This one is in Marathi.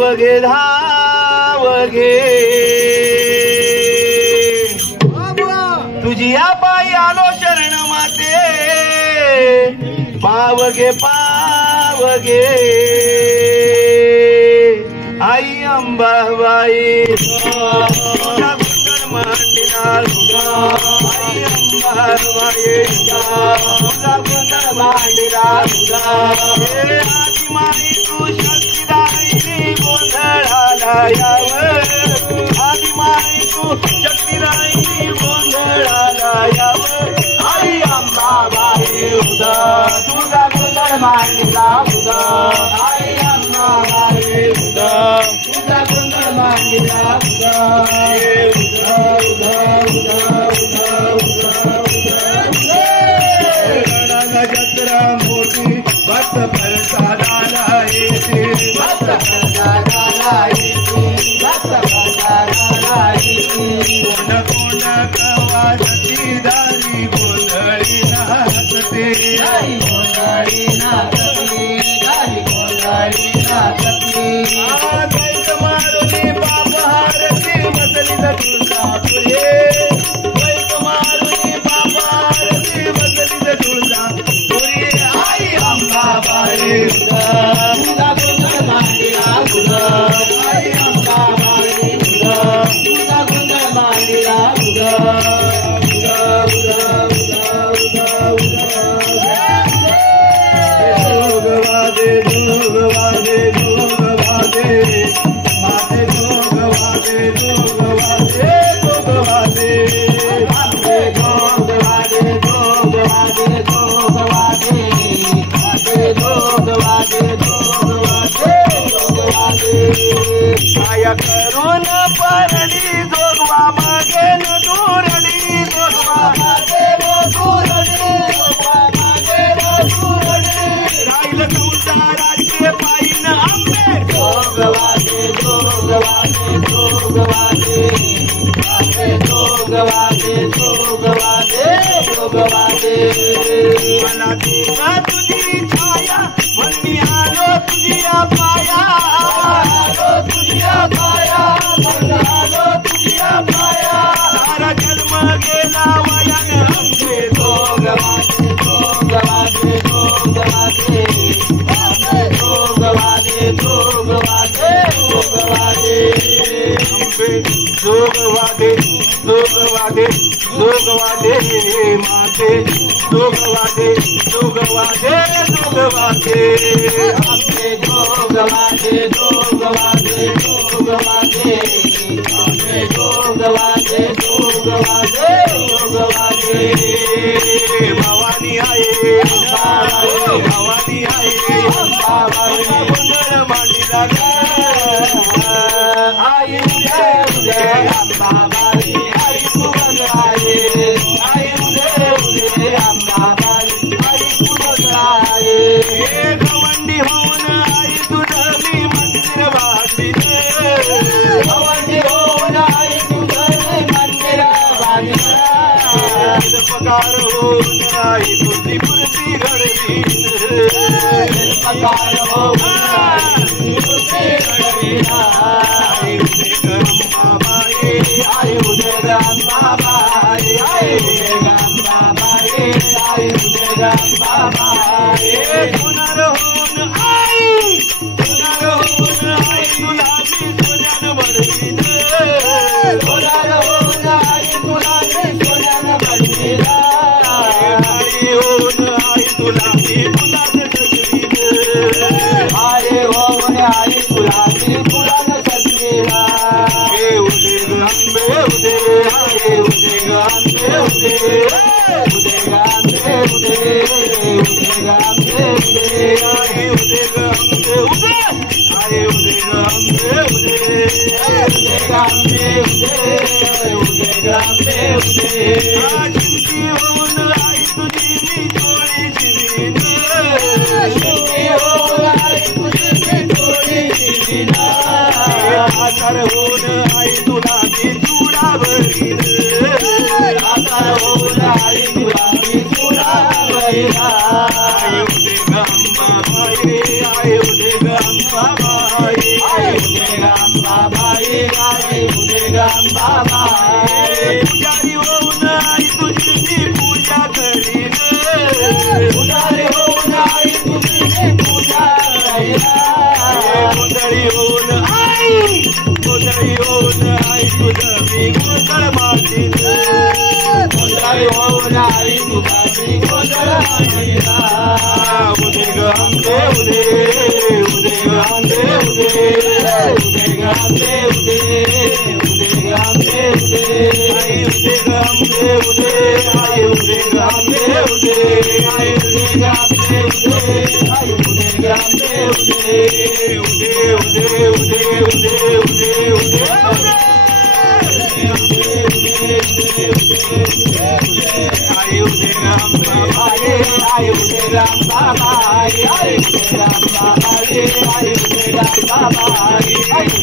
धावगे धावगे तुझी पायी आलो शरण माते पावगे पावगे आई अंबाबाई तुझा गुंडण मांडीला आई अंबाबाई तुझा गुंडण मांडीला आदि माई तू शक्तिदायिनी गोंधळाला याव आदि माई तू शक्तिदायिनी गोंधळाला याव आई अंबाबाई उदा तुझा गुंडण मांडीला उदा आई अंबाबाई उदा तुझा गुंडण मांडीला उदा उदा उदा उदा उदा उदा रणाला जत्रा मोठी भक्त प्रसादाला येते भक्त प्रसादाला येते भक्त प्रसादाला येते कोण कोण कवाची दारी गोंधळी नाचते दारी गोंधळी नाचते दारी गोंधळी नाचते कैक मारुनी बाप हारती बसली तुळजापुरे कैक मारुनी बाप हारती बसली तुळजापुरे आई अंबाबाई तुझा गुंडण मांडीला तुझा आई अंबाबाई तुझा गुंडण मांडीला तुझा जोगवादे जोगवादे जोगवादे माते जोगवादे जोगवादे जोगवादे माते जोगवादे जोगवादे जोगवादे माते जोगवादे जोगवादे जोगवादे माया करून परडी जोगवा मागे न दूरडी जोगवा मागे न दूरडी जोगवा मागे न दूरडी राहिल संसाराचे पायीन आंबे जोगवादे जोगवादे जोगवादे माते जोगवादे जोगवादे जोगवादे मला तुझा तुझी छाया म्हणून आलो तुझ्या पाया आलो तुझ्या पाया आलो तुझ्या पाया सारा जन्म गेला वयान आमचे जोगवादे जोगवादे जोगवादे माते जोगवादे जोगवादे जोगवादे आंबे जोगवादे जोगवादे जोगवादे माते जोगवादे जोगवादे जोगवादे आंबे जोगवादे जोगवादे जोगवादे आंबे जोगवादे जोगवादे जोगवादे भवानी आहे भवानी आहे गुंडण मांडीला आई उदय उदय अंबाबाई आई तुझं आहे आई उदय उदय अंबाबाई आई तुझं आहे गवंडी होऊन आई तुझं मी मंदिर बांधिले गवंडी होऊन आई तुझं मी मंदिर बांधिले पकार होऊन आई तुझी मूर्ती घडली पकार होऊन मूर्ती घडली आई उदय अंबाबाई आई उदय अंबाबाई आई उदय अंबाबाई आई उदय अंबाबाई पुनर्होऊन आई पुनर्होऊन आई तुला मी सोन्यानं बडविले पुनर्होऊन आई तुला मी सोन्यानं बडविले आई होऊन आई तुला मी फुलानं सजविले अरे होऊन आई तुला मी फुलानं सजविला उदे अंबे उदे आये उदे अंबे उदे उदे अंबे उदे उदे अंबे उदे आये उदे अंबे उदे आये उदे अंबे उदे उदे अंबे उदे उदे अंबे उदे चिंती होऊन आई तुझी मी चोळी जीवीन चिंती होऊन आई तुझी मी चोळी जीवीन आधार होऊन आई तुला मी चुडा भरीन आधार होऊन आई तुला मी चुडा भरीन आई उदे अंबाबाई आई उदे अंबाबाई आई Baba,